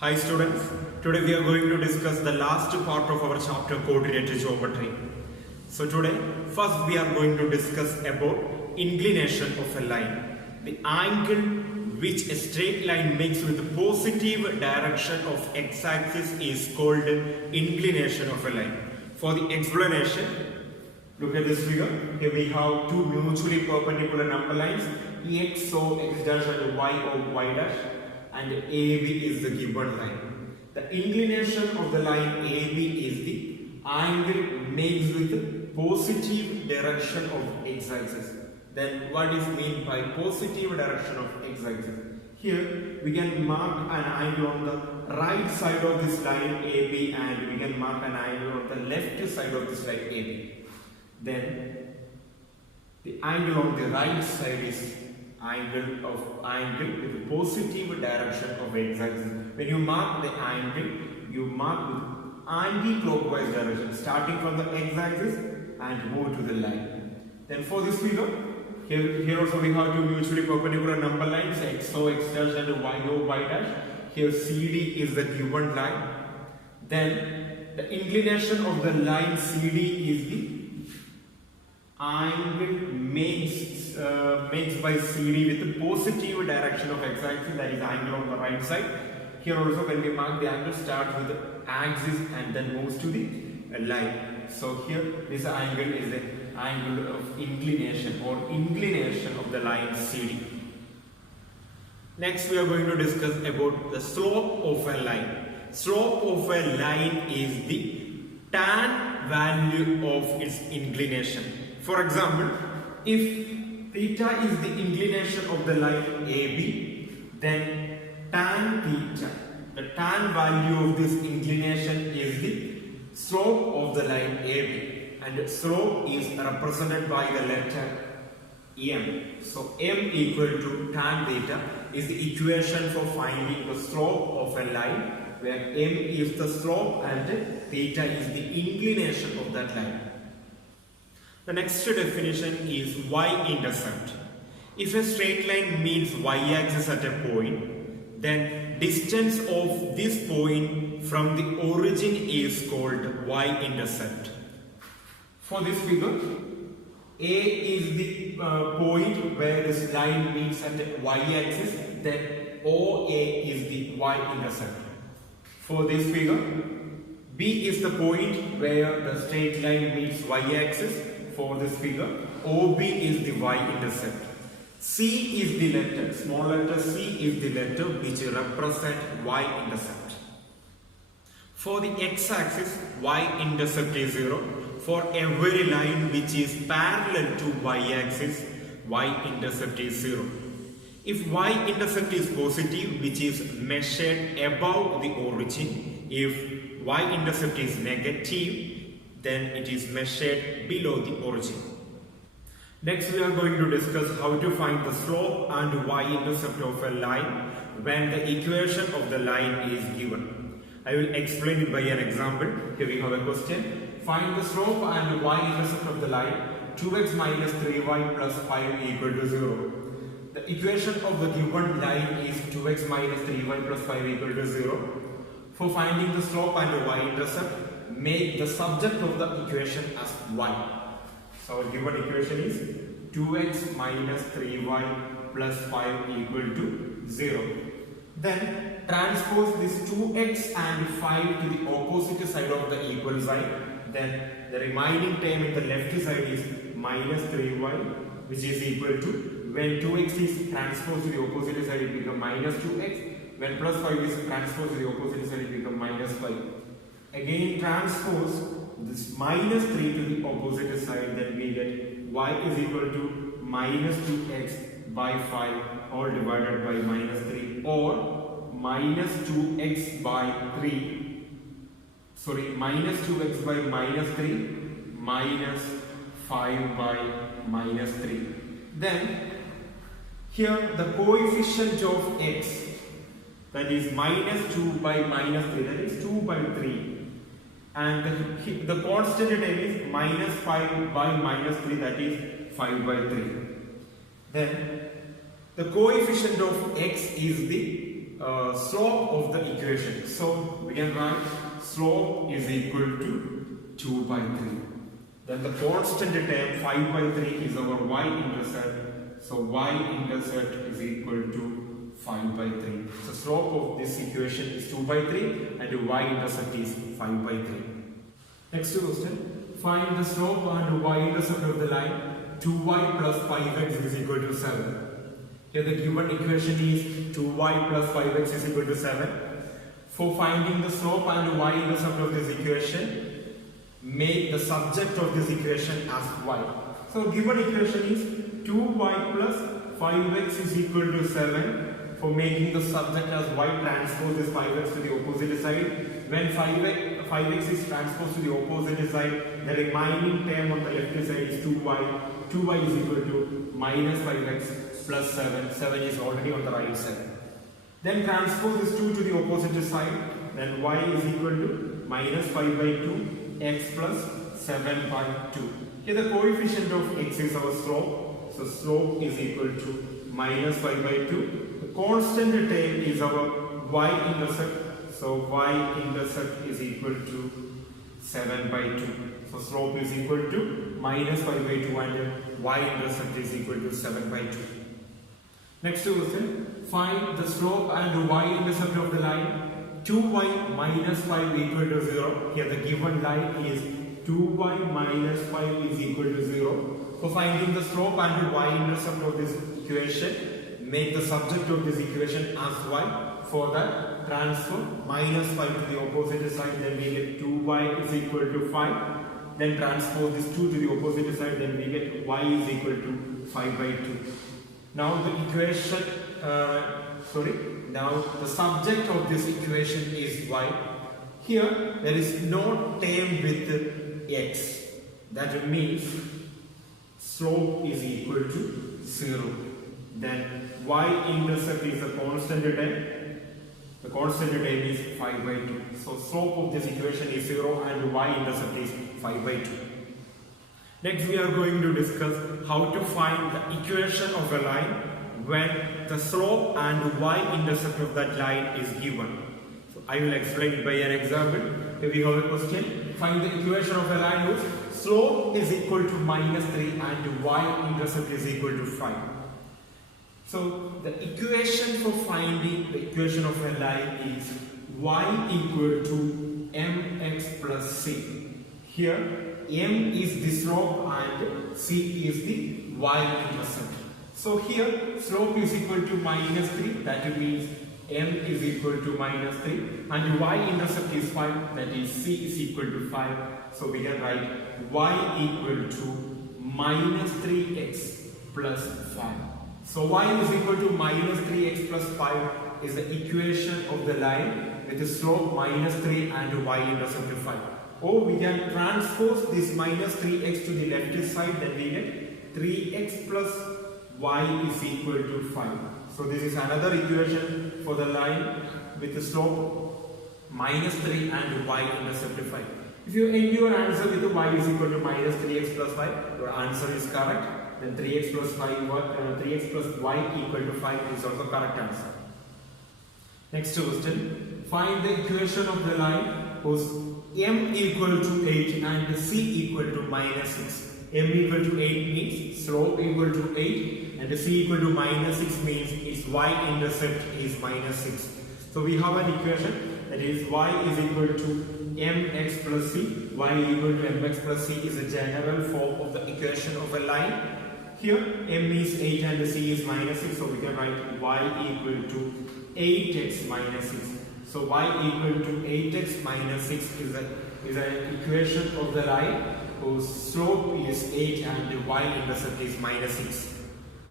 Hi students, today we are going to discuss the last part of our chapter coordinate geometry. So today, first we are going to discuss about inclination of a line. The angle which a straight line makes with the positive direction of x-axis is called inclination of a line. For the explanation, look at this figure. Here we have two mutually perpendicular number lines, x of x dash and y of y dash, and AB is the given line. The inclination of the line AB is the angle makes with the positive direction of x-axis. Then what is meant by positive direction of x-axis? Here we can mark an angle on the right side of this line AB and we can mark an angle on the left side of this line AB. Then the angle on the right side is angle with the positive direction of x-axis. When you mark the angle, you mark with anti-clockwise direction, starting from the x-axis and move to the line. Then for this figure, here also we have two mutually perpendicular number lines, x o x dash and y o y dash. Here CD is the given line. Then the inclination of the line CD is the angle makes by CD with the positive direction of x-axis, that is angle on the right side. Here also when we mark the angle, starts with the axis and then moves to the line. So here this angle is the angle of inclination or inclination of the line CD. Next we are going to discuss about the slope of a line. Slope of a line is the tan value of its inclination. For example, if theta is the inclination of the line AB, then tan theta, the tan value of this inclination is the slope of the line AB, and slope is represented by the letter M. So M equal to tan theta is the equation for finding the slope of a line, where M is the slope and theta is the inclination of that line. The next definition is y-intercept. If a straight line meets y-axis at a point, then distance of this point from the origin is called y-intercept. For this figure, A is the point where this line meets at the y-axis, then OA is the y-intercept. For this figure, B is the point where the straight line meets y-axis. For this figure, OB is the y-intercept. C is the letter, small letter C is the letter which represent y-intercept. For the x-axis, y-intercept is 0. For every line which is parallel to y-axis, y-intercept is 0. If y-intercept is positive, which is measured above the origin, if y-intercept is negative, then it is measured below the origin. Next we are going to discuss how to find the slope and y-intercept of a line when the equation of the line is given. I will explain it by an example. Here we have a question. Find the slope and y-intercept of the line 2x minus 3y plus 5 equal to 0. The equation of the given line is 2x minus 3y plus 5 equal to 0. For finding the slope and y-intercept, make the subject of the equation as y. So our given equation is 2x minus 3y plus 5 equal to 0. Then transpose this 2x and 5 to the opposite side of the equal sign. Then the remaining term in the left side is minus 3y, which is equal to, when 2x is transposed to the opposite side, it becomes minus 2x. When plus 5 is transposed to the opposite side, it becomes minus 5. Again transpose this minus 3 to the opposite side, then we get y is equal to minus 2x by 5 all divided by minus 3, or minus 2x by 3, minus 2x by minus 3 minus 5 by minus 3. Then here the coefficient of x, that is minus 2 by minus 3, that is 2 by 3. And the constant term is minus 5 by minus 3, that is 5 by 3. Then the coefficient of x is the slope of the equation. So we can write slope is equal to 2 by 3. Then the constant term 5 by 3 is our y-intercept. So y-intercept is equal to 5 by 3. So slope of this equation is 2 by 3 and y-intercept is 5 by 3. Next question. Find the slope and y-intercept of the line 2y plus 5x is equal to 7. Here the given equation is 2y plus 5x is equal to 7. For finding the slope and y-intercept of this equation, make the subject of this equation as y. So given equation is 2y plus 5x is equal to 7. For making the subject as y, transpose this 5x to the opposite side. When 5x is transposed to the opposite side, the remaining term on the left side is 2y. 2y is equal to minus 5x plus 7. 7 is already on the right side. Then transpose this 2 to the opposite side. Then y is equal to minus 5 by 2 x plus 7 by 2. Here the coefficient of x is our slope. So slope is equal to minus 5 by 2. The constant term is our y-intercept. So y-intercept is equal to 7 by 2. So slope is equal to minus 5 by 2 and y-intercept is equal to 7 by 2. Next question. Find the slope and y-intercept of the line 2y minus 5 equal to 0. Here the given line is 2y minus 5 is equal to 0. For finding the slope and y-intercept of this equation, make the subject of this equation as y. For that, transform minus 5 to the opposite side, then we get 2y is equal to 5. Then transpose this 2 to the opposite side, then we get y is equal to 5 by 2. Now the equation, now the subject of this equation is y. Here there is no term with x. That means slope is equal to 0. Then y-intercept is a constant term. The constant term is 5 by 2. So slope of this equation is 0 and y-intercept is 5 by 2. Next we are going to discuss how to find the equation of a line when the slope and y-intercept of that line is given. So I will explain it by an example. Here we have a question. Find the equation of a line whose slope is equal to minus 3 and y-intercept is equal to 5. So the equation for finding the equation of a line is y equal to mx plus c. Here m is the slope and c is the y-intercept. So here slope is equal to minus 3, that means m is equal to minus 3 and y-intercept is 5, that is c is equal to 5. So we can write y equal to minus 3x plus 5. So y is equal to minus 3x plus 5 is the equation of the line with the slope minus 3 and y-intercept to 5. Or we can transpose this minus 3x to the left side, then we get 3x plus y is equal to 5. So this is another equation for the line with the slope minus 3 and y-intercept to 5. If you end your answer with y is equal to minus 3x plus 5, your answer is correct. Then 3x plus 3x plus y equal to 5 is also correct answer. Next question. Find the equation of the line whose m equal to 8 and c equal to minus 6. M equal to 8 means slope equal to 8 and c equal to minus 6 means its y-intercept is minus 6. So we have an equation that is y is equal to mx plus c. Y equal to mx plus c is a general form of the equation of a line. Here m is 8 and c is minus 6, so we can write y equal to 8x minus 6. So y equal to 8x minus 6 is an equation of the line whose slope is 8 and y-intercept is minus 6.